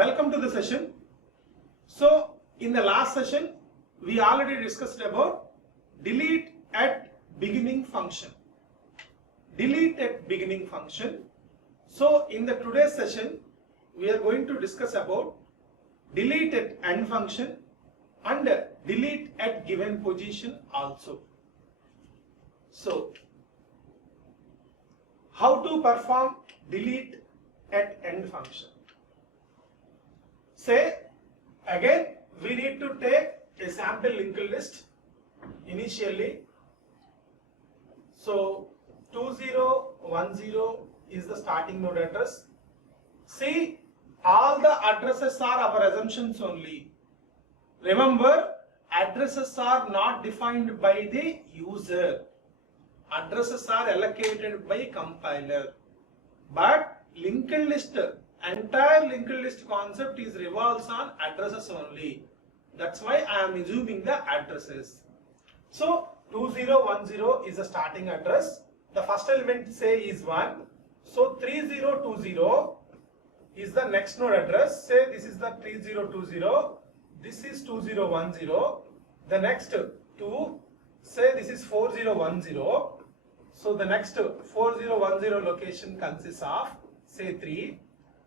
Welcome to the session. So in the last session we already discussed about delete at beginning function. Delete at beginning function. So in the today's session we are going to discuss about delete at end function and delete at given position also. So how to perform delete at end function? Say again we need to take a sample linked list initially. So 2010 is the starting node address. See, all the addresses are our assumptions only. Remember, addresses are not defined by the user. Addresses are allocated by compiler. But linked list, entire linked list concept is revolves on addresses only. That's why I am assuming the addresses. So 2010 is the starting address. The first element say is 1. So 3020 is the next node address. Say this is the 3020. This is 2010. The next 2. Say this is 4010. So the next 4010 location consists of say 3.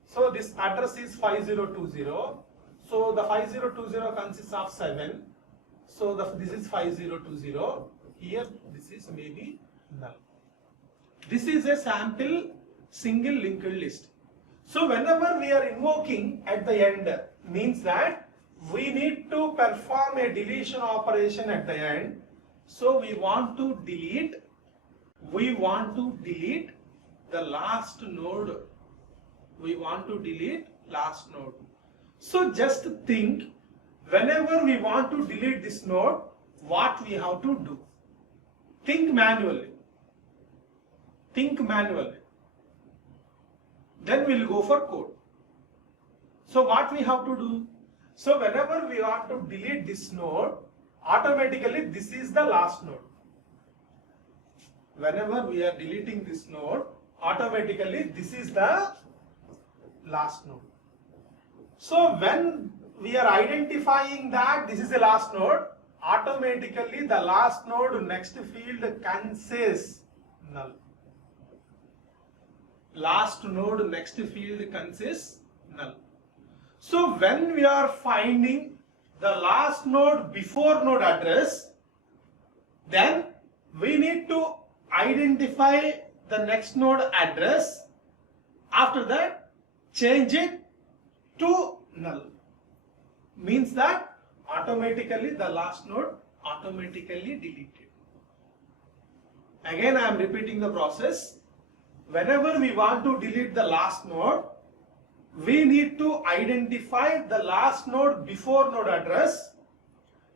So this address is 5020. So the 5020 consists of 7. So this is 5020. Here this is maybe null. This is a sample single linked list. So whenever we are invoking at the end means that we need to perform a deletion operation at the end. So we want to delete the last node. We want to delete last node. So just think, whenever we want to delete this node, what we have to do? Think manually. Think manually. Then we'll go for code. So what we have to do? So whenever we want to delete this node, automatically this is the last node. Whenever we are deleting this node, automatically this is the last node. So when we are identifying that this is the last node, automatically the last node next field consists null. Last node next field consists null. So when we are finding the last node before node address, then we need to identify the next node address. After that, change it to null. Means that automatically the last node automatically deleted. Again I am repeating the process. Whenever we want to delete the last node, we need to identify the last node before node address.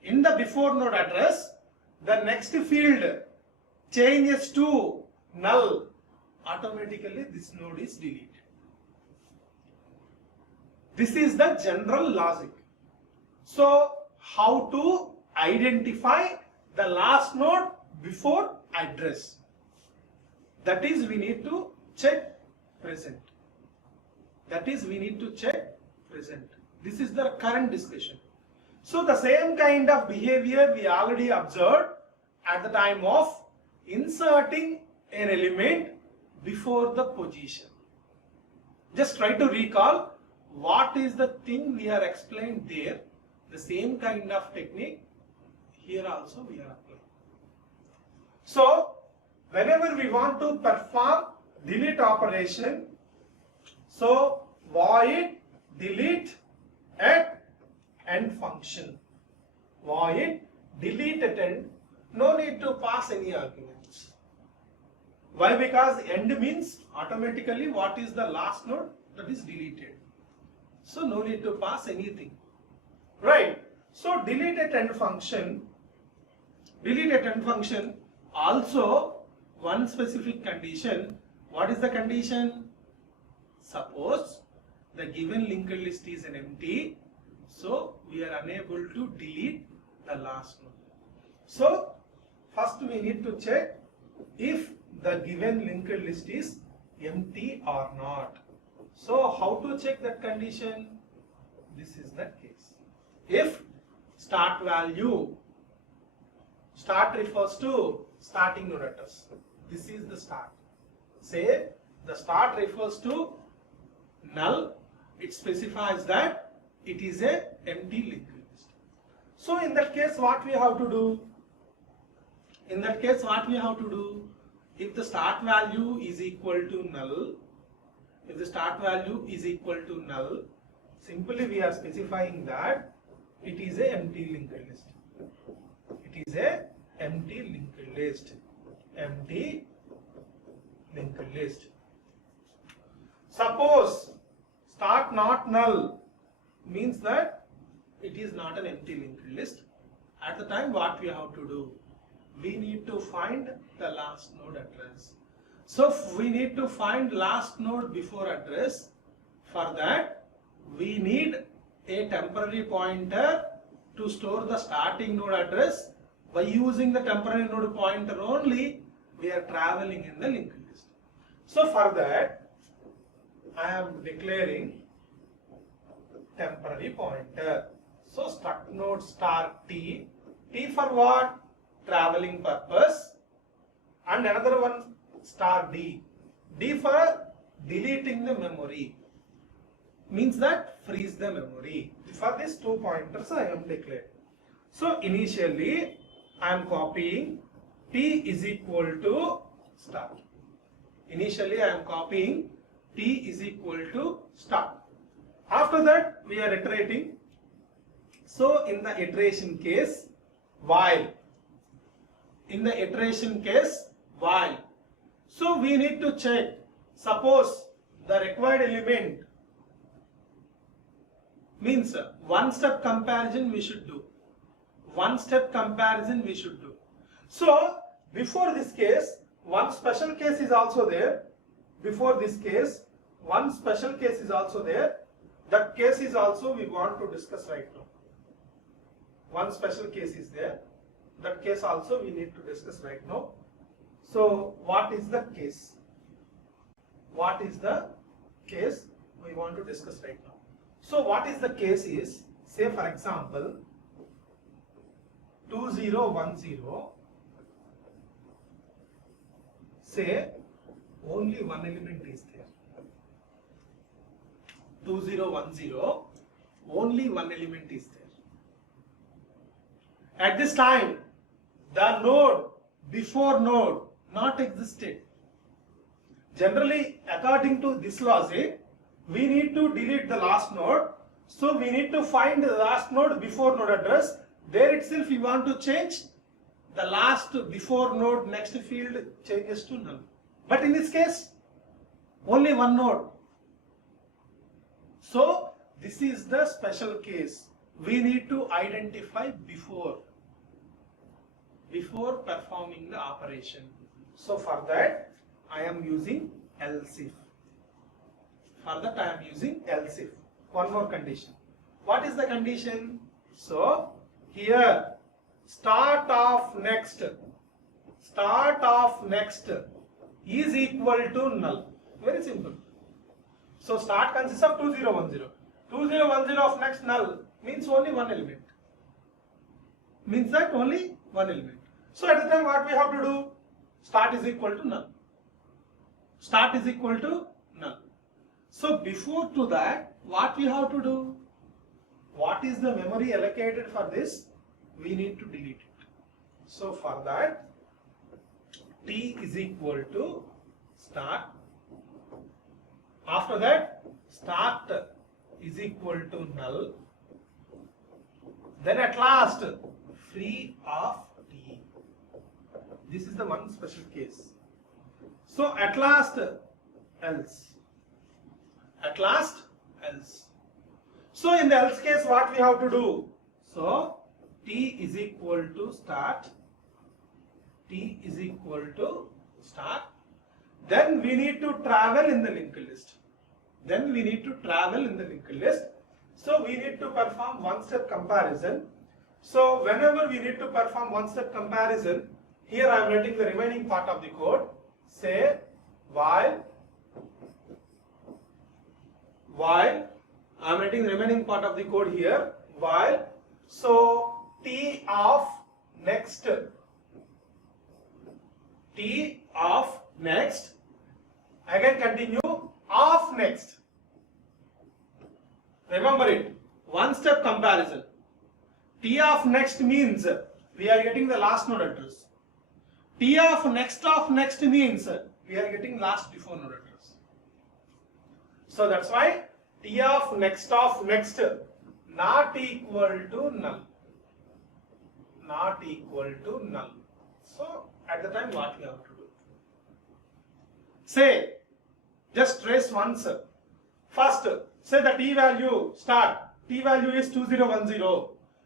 In the before node address, the next field changes to null. Automatically this node is deleted. This is the general logic. So how to identify the last node before address? That is, we need to check present. That is, we need to check present. This is the current discussion. So the same kind of behavior we already observed at the time of inserting an element before the position. Just try to recall what is the thing we are explained there. The same kind of technique here also we are applying. So whenever we want to perform delete operation, so void delete at end function. Void delete at end. No need to pass any arguments. Why? Because end means automatically what is the last node that is deleted. So no need to pass anything. Right. So delete at end function. Delete at end function also one specific condition. What is the condition? Suppose the given linked list is an empty, so we are unable to delete the last node. So first we need to check if the given linked list is empty or not. So how to check that condition? This is the case. If start value, start refers to starting node address. This is the start. Say the start refers to null. It specifies that it is a empty linked list. So in that case, what we have to do? In that case, what we have to do? If the start value is equal to null, if the start value is equal to null, simply we are specifying that it is a empty linked list. It is a empty linked list. Empty linked list. Suppose start not null means that it is not an empty linked list. At the time, what we have to do? We need to find the last node address. So we need to find last node before address. For that, we need a temporary pointer to store the starting node address. By using the temporary node pointer only, we are traveling in the linked list. So for that, I am declaring temporary pointer. So struct node star t. T for what? Traveling purpose. And another one star d. D for deleting the memory. Means that freeze the memory. For these two pointers I am declaring. So initially I am copying t is equal to start. Initially I am copying t is equal to start. After that we are iterating. So in the iteration case, while. In the iteration case, while. So we need to check. Suppose the required element means one step comparison we should do. One step comparison we should do. So before this case, one special case is also there. Before this case, one special case is also there. That case is also we want to discuss right now. One special case is there. That case also we need to discuss right now. So what is the case? What is the case we want to discuss right now? So what is the case is, say for example, 2010, say only one element is there. 2010, only one element is there. At this time, the node before node not existed. Generally, according to this logic, we need to delete the last node. So we need to find the last node before node address. There itself we want to change the last before node next field changes to null. But in this case, only one node. So this is the special case. We need to identify before performing the operation. So for that I am using else if. For that I am using else if. One more condition. What is the condition? So here start of next is equal to null. Very simple. So start consists of 2010. 2010 of next null means only one element. Means that only one element. So at the time what we have to do? Start is equal to null. Start is equal to null. So before to that, what we have to do? What is the memory allocated for this? We need to delete it. So for that, t is equal to start. After that, start is equal to null. Then at last, free of t. This is the one special case. So at last, else. At last, else. So in the else case, what we have to do? So t is equal to start. T is equal to start. Then we need to travel in the linked list. Then we need to travel in the linked list. So we need to perform one-step comparison. So whenever we need to perform one-step comparison, here I am writing the remaining part of the code. Say while I am writing writing the remaining part of the code here. While, so T of next, T of next, again continue, of next. Remember it, one step comparison. T of next means we are getting the last node address. T of next means we are getting last before node address. So that's why T of next not equal to null. Not equal to null. So at the time what we have to do? Say, just trace once. First, say the T value start. T value is 2010.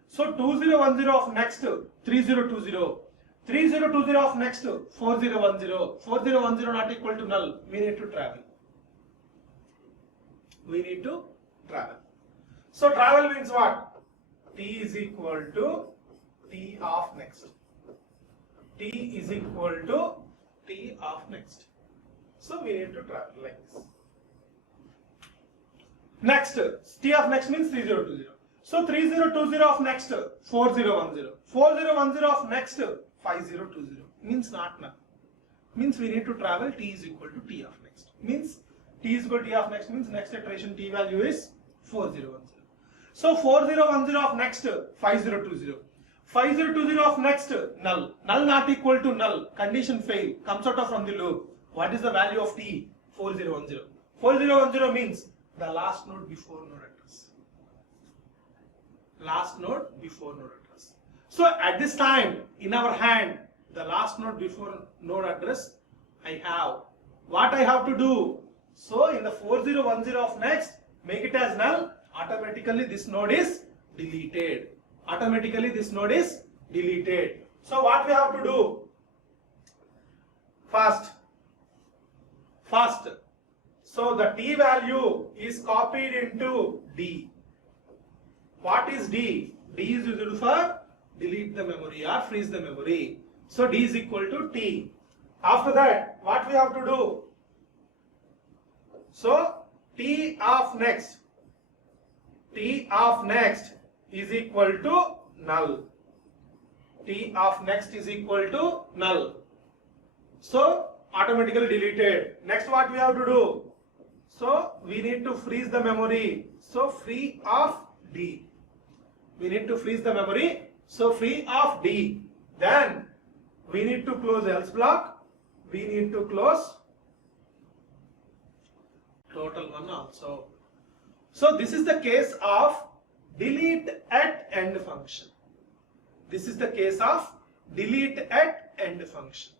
So 2010 of next 3020. 3020 of next 4010. 4010 not equal to null. We need to travel. We need to travel. So travel means what? T is equal to T of next. T is equal to T of next. So we need to travel like this. Next, T of next means 3020. So 3020 of next 4010. 4010 of next 5020 means not null. Means we need to travel T is equal to T of next. Means T is equal to T of next means next iteration T value is 4010. So 4010 of next 5020. 5020 of next null. Null not equal to null. Condition fail. Comes out of from the loop. What is the value of T? 4010. 4010 means the last node before node address. Last node before node address. So at this time in our hand the last node before node address I have. What I have to do? So in the 4010 of next make it as null. Automatically this node is deleted. Automatically this node is deleted. So what we have to do? First. So the T value is copied into D. What is D? D is used for delete the memory or freeze the memory. So D is equal to T. After that, what we have to do? So T of next is equal to null. T of next is equal to null. So automatically deleted. Next what we have to do? So we need to freeze the memory. So free of D. We need to freeze the memory. So free of D. Then we need to close else block. We need to close total one also. So this is the case of delete at end function. This is the case of delete at end function.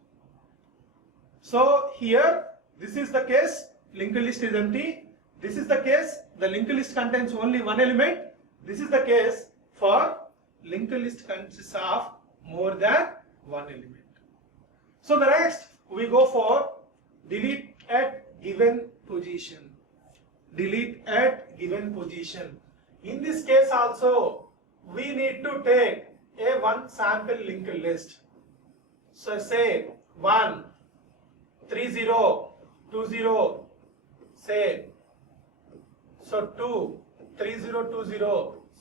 So here this is the case, linked list is empty. This is the case, the linked list contains only one element. This is the case for linked list consists of more than one element. So the next we go for delete at given position. Delete at given position. In this case also we need to take a one sample linked list. So say 1 30 20 say so 2 3020.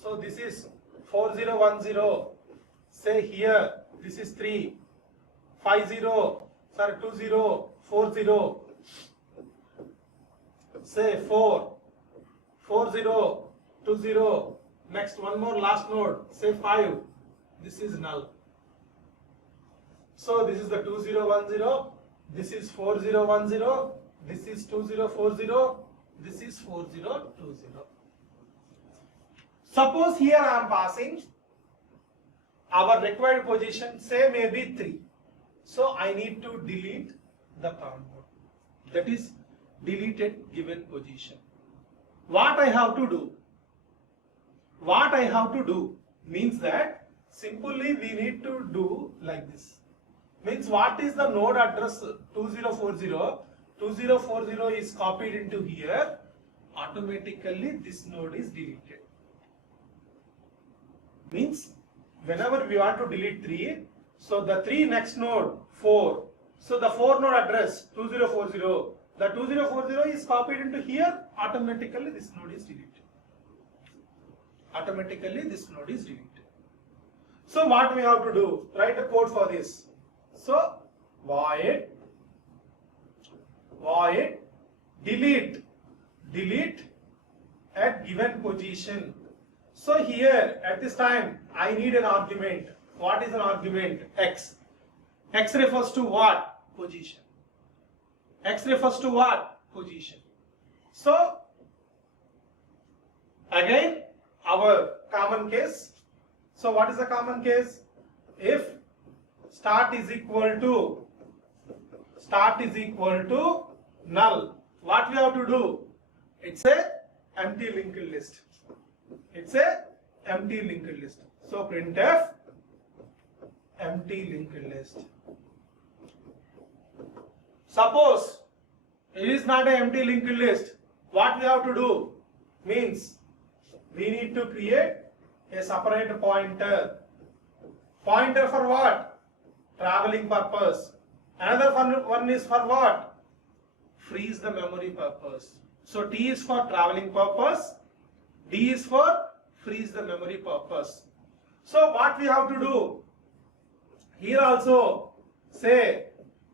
So this is 4010. Say here this is 3 50 sorry 20 40. Say 4 40 20. Next one more last node. Say 5. This is null. So this is the 2010. This is 4010. This is 2040. This is 4020. Suppose here I am passing our required position, say maybe 3. So I need to delete the count node. That is deleted given position. What I have to do? What I have to do means that simply we need to do like this. Means what is the node address 2040? 2040 is copied into here. Automatically this node is deleted. Means whenever we want to delete 3, so the 3 next node 4. So the 4 node address 2040. The 2040 is copied into here. Automatically this node is deleted. automatically this node is deleted. So what we have to do? Write a code for this. So void delete at given position. So here at this time I need an argument. What is an argument? X. X refers to what? Position. X refers to what? Position. So again our common case. So what is the common case? If start is equal to null, what we have to do? It's a empty linked list. It's a empty linked list. So printf empty linked list. Suppose it is not an empty linked list. What we have to do? Means we need to create a separate pointer. Pointer for what? Traveling purpose. Another one is for what? Freeze the memory purpose. So T is for traveling purpose, D is for freeze the memory purpose. So what we have to do? Here also say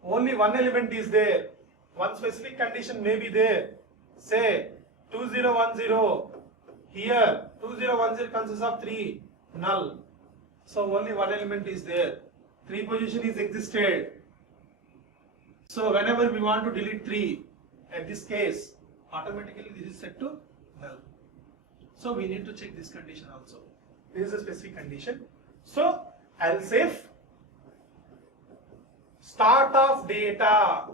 only one element is there. One specific condition may be there. Say 2010. Here 2010 consists of 3, null. So only one element is there. 3 position is existed. So whenever we want to delete 3, at this case, automatically this is set to null. So we need to check this condition also. This is a specific condition. So else if start of data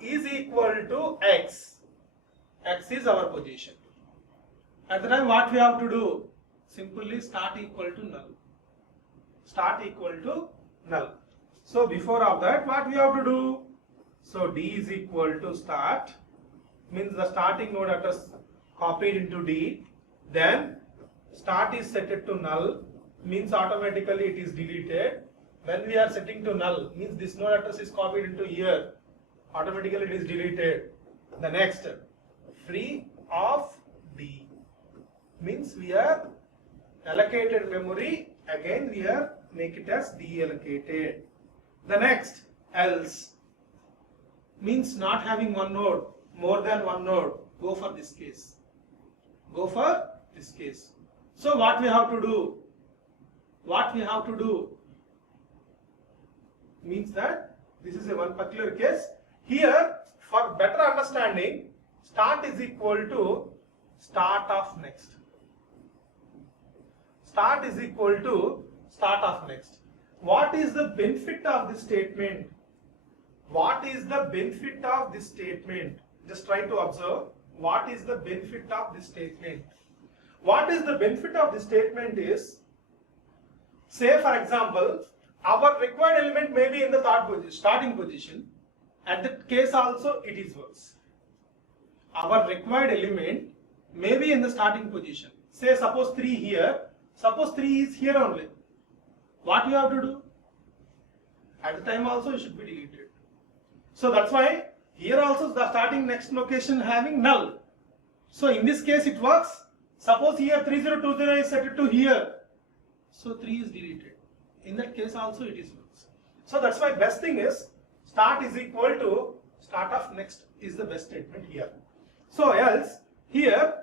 is equal to X. X is our position. At the time what we have to do? Simply start equal to null. Start equal to null. So before of that what we have to do? So D is equal to start, means the starting node address copied into D, then start is set to null, means automatically it is deleted. When we are setting to null, means this node address is copied into here, automatically it is deleted. The next, free of D, means we are allocated memory, again we are make it as deallocated. The next, else, means not having one node, more than one node, go for this case. Go for this case. So what we have to do? What we have to do? Means that this is a one particular case. Here, for better understanding, start is equal to start of next. Start is equal to start of next. What is the benefit of this statement? What is the benefit of this statement? Just try to observe. What is the benefit of this statement? What is the benefit of this statement is, say for example, our required element may be in the starting position. At that case also it is works. Our required element may be in the starting position. Say suppose 3 here. Suppose 3 is here only. What you have to do? At the time also it should be deleted. So that's why here also the starting next location having null. So in this case it works. Suppose here 3020 is set to here. So 3 is deleted. In that case also it is works. So that's why best thing is start is equal to start of next is the best statement here. So else here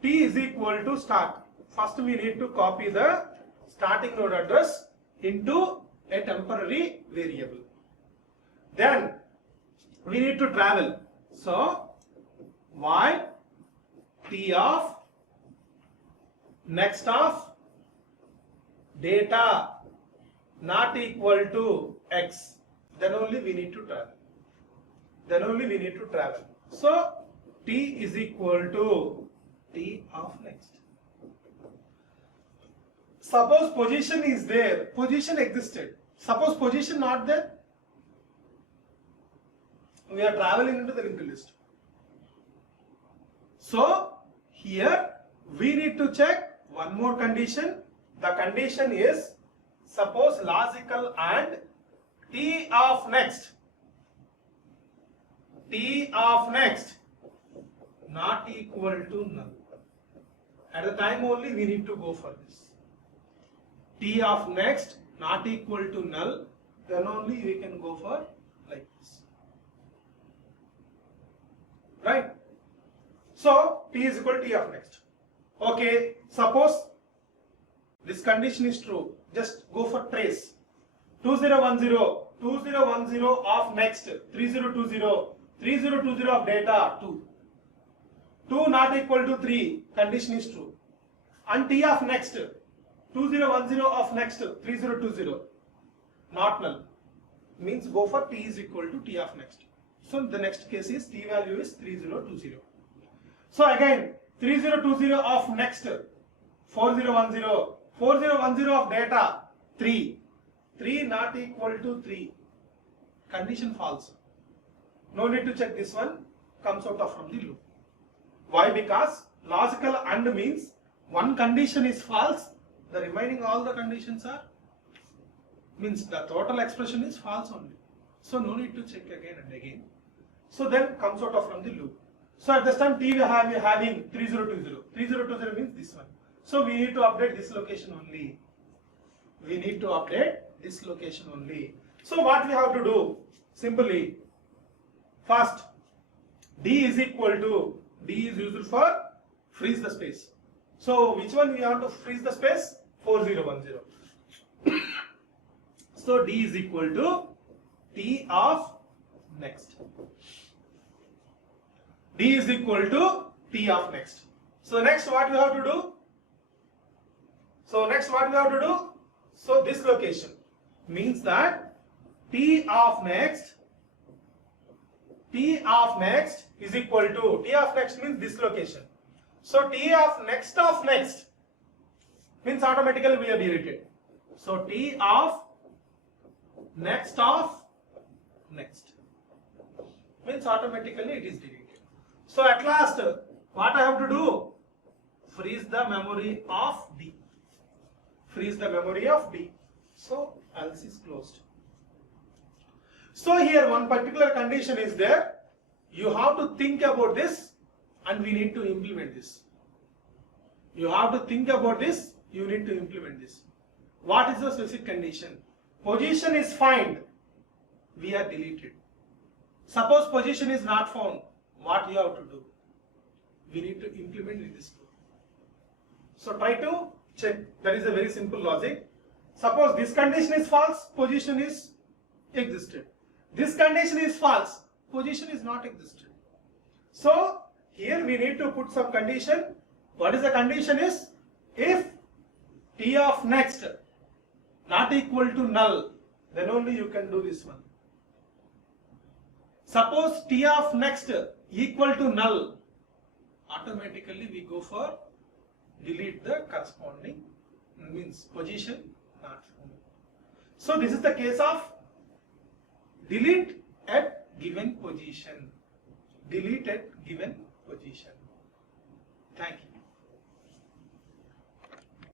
T is equal to start. First we need to copy the starting node address into a temporary variable. Then we need to travel. So while T of next of data not equal to X, then only we need to travel. Then only we need to travel. So T is equal to T of next. Suppose position is there, position existed. Suppose position not there, we are traveling into the linked list. So here we need to check one more condition. The condition is suppose logical and T of next not equal to null. At the time only we need to go for this. T of next not equal to null, then only we can go for like this. Right? So T is equal to T of next. Okay, suppose this condition is true. Just go for trace. 2010 of next 3020 of data 2 not equal to 3, condition is true, and T of next 2010 of next 3020 not null, means go for T is equal to T of next. So the next case is T value is 3020. So again 3020 of next 4010 of data 3 not equal to 3, condition false. No need to check this one, comes out of from the loop. Why? Because logical AND means one condition is false, the remaining all the conditions are, means the total expression is false only. So no need to check again and again. So then comes out of from the loop. So at this time T we are having 3020. 3020 means this one. So we need to update this location only. We need to update this location only. So what we have to do? Simply, first D is equal to, D is used for freeze the space. So which one we have to freeze the space? 4010. So D is equal to T of next. D is equal to T of next. So next what we have to do? So this location means that T of next is equal to, T of next means this location. So T of next means automatically we are deleted. So T of next means automatically it is deleted. So at last what I have to do? Freeze the memory of D. So else is closed. So here one particular condition is there. You have to think about this and we need to implement this. You have to think about this, you need to implement this. What is the specific condition? Position is found, we are deleted. Suppose position is not found, what you have to do? We need to implement in this code. So try to check. That is a very simple logic. Suppose this condition is false, position is existed. This condition is false, position is not existed. So here we need to put some condition. What is the condition is? If T of next not equal to null, then only you can do this one. Suppose T of next equal to null, automatically we go for delete the corresponding, means position not found. So this is the case of delete at given position. Delete at given position. Thank you.